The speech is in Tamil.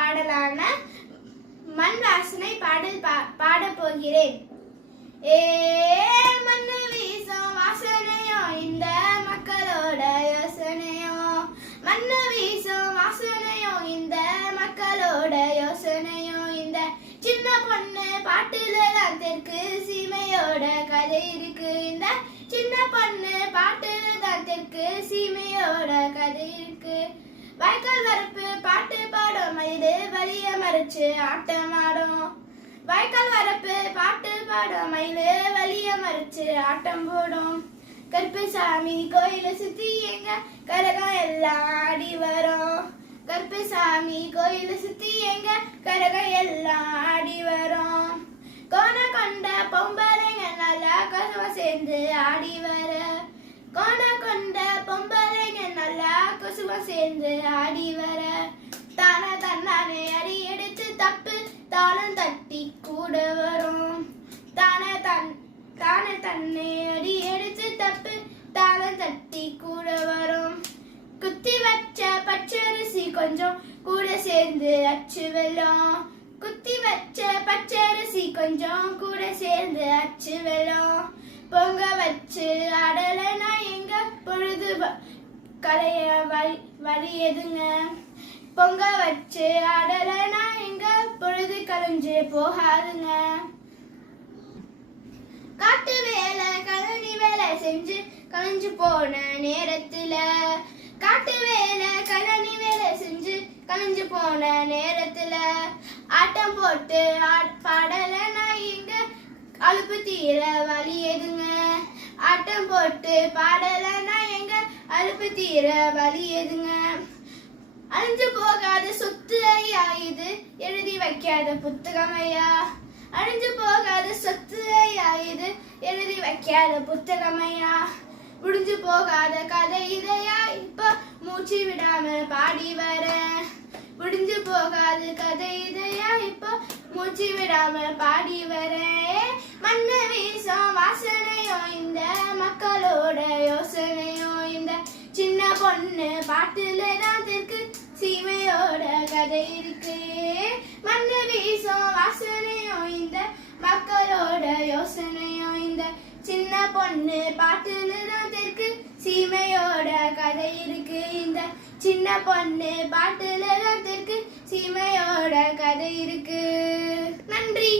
பாடலான மண் வாசனை பாடல் பாடப் போகிறேன். மண்ணு வீசும் வாசனையோ இந்த மக்களோட யோசனையோ, மண்ணு வீசும் வாசனையோ இந்த மக்களோட யோசனையோ, இந்த சின்ன பொண்ணு பாட்டுல தான் தெற்கு சீமையோட கதை இருக்கு. இந்த சின்ன பொண்ணு பாட்டுல தான் தெற்கு சீமையோட கதை இருக்கு. வாய்க்கால் வரப்பு பாட்டு பாடும் மயிறு வலிய மறைச்சு ஆட்டமாடும். வாய்க்கால் வரப்பு பாட்டு பாடும் மயிறு வலிய மறைச்சு ஆட்டம் போடும். கருப்பசாமி கோயில சுத்தி எங்க கரகம் எல்லாம் ஆடி வரும். கருப்பசாமி கோயில சுத்தி எங்க கரகம் எல்லாம் ஆடி வரும். கோண கொண்ட பொம்பளைங்க நல்லா கசவ சேர்ந்து ஆடி வர. கோண கொண்ட பொம்பளைங்க நல்லா கொசுவ சேர்ந்து ஆடி வர. தான தன்னானே அடி எடுத்து தப்பு தாளம் தட்டி கூட வரும். தானே தன்னை அடி எடுத்து தப்பு தாளம் தட்டி கூட வரும். குத்தி வச்ச பச்சரிசி கொஞ்சம் கூட சேர்ந்து அச்சு வெல்லம். குத்தி வச்ச பச்சரிசி கொஞ்சம் கூட சேர்ந்து அச்சு வெல்லம். பொங்க வச்சு ஆடலைனா எங்க பொழுது கலைய வழி எதுங்க. பொங்க வச்சு ஆடலைனா எங்க பொழுது கலைஞ்சு போகாதுங்க. காட்டு வேலை கழனி வேலை செஞ்சு கலைஞ்சு போன நேரத்துல, காட்டு வேலை கழனி வேலை செஞ்சு கலைஞ்சு போன நேரத்துல, ஆட்டம் போட்டு பாடலைனா எங்க அலுப்பு தீர வழி எதுங்க. ஆட்டம் போட்டு பாடலைனா எங்க அலுப்பு தீர வழி எதுங்க. அழிஞ்சு போகாத சொத்து ஐயா இது எழுதி வைக்காத புத்தகம் ஐயா. அழிஞ்சு போகாத சொத்து ஐயா இது எழுதி வைக்காத புத்தகம் ஐயா. முடிஞ்சு போகாத கதை இதையா இப்ப மூச்சு விடாம பாடி வர. முடிஞ்சு போகாத கதை இதையா இப்ப மூச்சு விடாம பாடி வர. மண்ணு வீசும் வாசனையோ இந்த மக்களோட யோசனையோ, இந்த சின்ன பொண்ணு பாட்டுல தான் தெற்கு சீமையோட கதை இருக்கு. மண்ணு வீசும் வாசனையோ இந்த மக்களோட யோசனையோ, இந்த சின்ன பொண்ணு பாட்டுல தான் தெற்கு சீமையோட கதை இருக்கு. இந்த சின்ன பொண்ணு பாட்டுல தான் தெற்கு சீமையோட கதை இருக்கு. நன்றி.